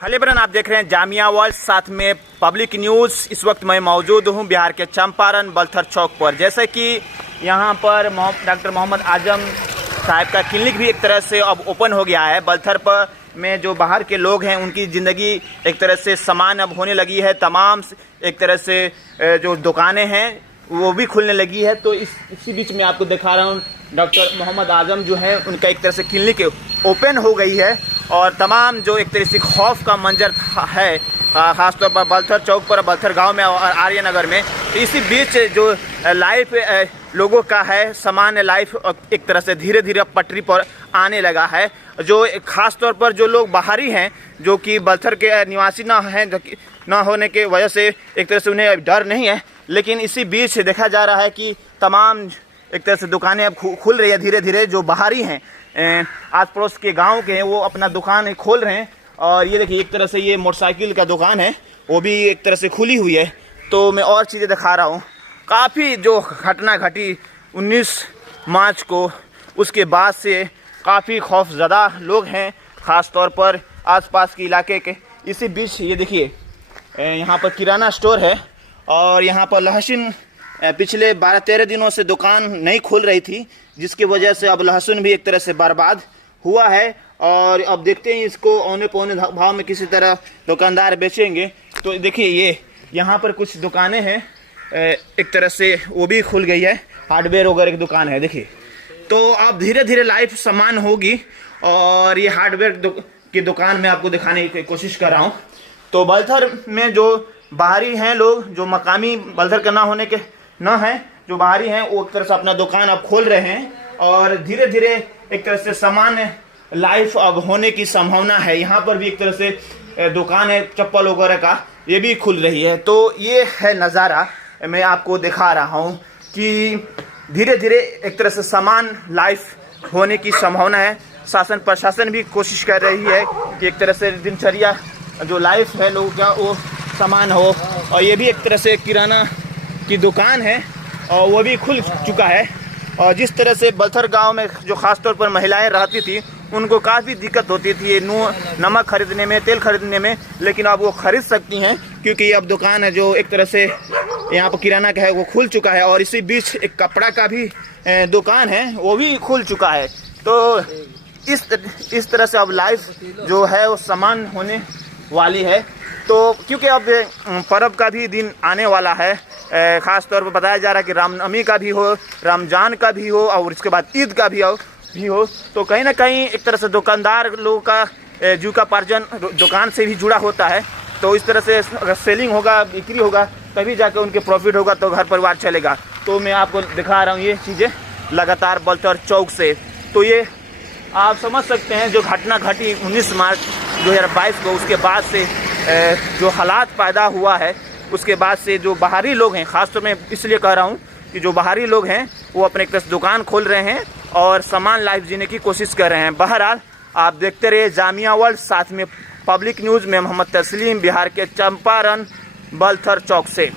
Hello ब्रन, आप देख रहे हैं जामिया वर्ल्ड, साथ में पब्लिक न्यूज़। इस वक्त मैं मौजूद हूं बिहार के चंपारण बलथर चौक पर। जैसे कि यहां पर डॉक्टर मोहम्मद आजम साहब का क्लिनिक भी एक तरह से अब ओपन हो गया है। बलथर पर में जो बाहर के लोग हैं उनकी ज़िंदगी एक तरह से समान अब होने लगी है। तमाम एक तरह से जो दुकानें हैं वो भी खुलने लगी है। तो इसी बीच में आपको दिखा रहा हूँ डॉक्टर मोहम्मद आजम जो है उनका एक तरह से क्लिनिक ओपन हो गई है। और तमाम जो एक तरह से खौफ का मंजर है ख़ासतौर पर बलथर चौक पर, बलथर गांव में और आर्यनगर में। तो इसी बीच जो लाइफ लोगों का है, सामान्य लाइफ एक तरह से धीरे धीरे पटरी पर आने लगा है। जो ख़ास तौर पर जो लोग बाहरी हैं, जो कि बलथर के निवासी ना होने के वजह से एक तरह से उन्हें डर नहीं है, लेकिन इसी बीच देखा जा रहा है कि तमाम एक तरह से दुकानें अब खुल रही है धीरे धीरे। जो बाहरी हैं, आस पड़ोस के गांव के हैं, वो अपना दुकान खोल रहे हैं। और ये देखिए एक तरह से ये मोटरसाइकिल का दुकान है, वो भी एक तरह से खुली हुई है। तो मैं और चीज़ें दिखा रहा हूँ। काफ़ी जो घटना घटी 19 मार्च को, उसके बाद से काफ़ी खौफज़दा लोग हैं, ख़ास तौर पर आसपास के इलाके के। इसी बीच ये देखिए यहाँ पर किराना स्टोर है और यहाँ पर लहसुन पिछले 12-13 दिनों से दुकान नहीं खुल रही थी, जिसकी वजह से अब लहसुन भी एक तरह से बर्बाद हुआ है। और अब देखते हैं इसको औने पौने भाव में किसी तरह दुकानदार बेचेंगे। तो देखिए ये यहाँ पर कुछ दुकानें हैं, एक तरह से वो भी खुल गई है। हार्डवेयर वगैरह की दुकान है देखिए। तो अब धीरे धीरे लाइफ समान होगी। और ये हार्डवेयर की दुकान में आपको दिखाने की कोशिश कर रहा हूँ। तो बलथर में जो बाहरी हैं लोग, जो मकामी बलथर के ना होने के न हैं, जो बाहरी हैं, वो एक तरह से अपना दुकान अब खोल रहे हैं। और धीरे धीरे एक तरह से सामान्य लाइफ अब होने की संभावना है। यहाँ पर भी एक तरह से दुकान है चप्पल वगैरह का, ये भी खुल रही है। तो ये है नज़ारा, मैं आपको दिखा रहा हूँ कि धीरे धीरे एक तरह से समान लाइफ होने की संभावना है। शासन प्रशासन भी कोशिश कर रही है कि एक तरह से दिनचर्या जो लाइफ है लोगों का वो समान हो। और ये भी एक तरह से किराना की दुकान है और वो भी खुल चुका है। और जिस तरह से बलथर गांव में जो ख़ास तौर पर महिलाएं रहती थी, उनको काफ़ी दिक्कत होती थी नमक खरीदने में, तेल खरीदने में, लेकिन अब वो खरीद सकती हैं क्योंकि अब दुकान है जो एक तरह से यहाँ पर किराना का है वो खुल चुका है। और इसी बीच एक कपड़ा का भी दुकान है, वो भी खुल चुका है। तो इस तरह से अब लाइफ जो है वो समान होने वाली है। तो क्योंकि अब पर्व का भी दिन आने वाला है, ख़ास तौर पर बताया जा रहा है कि रामनवमी का भी हो, रमजान का भी हो और इसके बाद ईद का भी हो। तो कहीं ना कहीं एक तरह से दुकानदार लोगों का जीविकोपार्जन दुकान से भी जुड़ा होता है। तो इस तरह से अगर सेलिंग होगा, बिक्री होगा, तभी जाकर उनके प्रॉफिट होगा, तो घर परिवार चलेगा। तो मैं आपको दिखा रहा हूँ ये चीज़ें लगातार बलथर चौक से। तो ये आप समझ सकते हैं जो घटना घटी 19 मार्च 2022 को, उसके बाद से जो हालात पैदा हुआ है, उसके बाद से जो बाहरी लोग हैं, ख़ासतौर में इसलिए कह रहा हूँ कि जो बाहरी लोग हैं वो अपने एक तरह से दुकान खोल रहे हैं और समान लाइफ जीने की कोशिश कर रहे हैं। बहरहाल आप देखते रहिए जामिया वर्ल्ड, साथ में पब्लिक न्यूज़ में मोहम्मद तस्लीम, बिहार के चंपारण बलथर चौक से।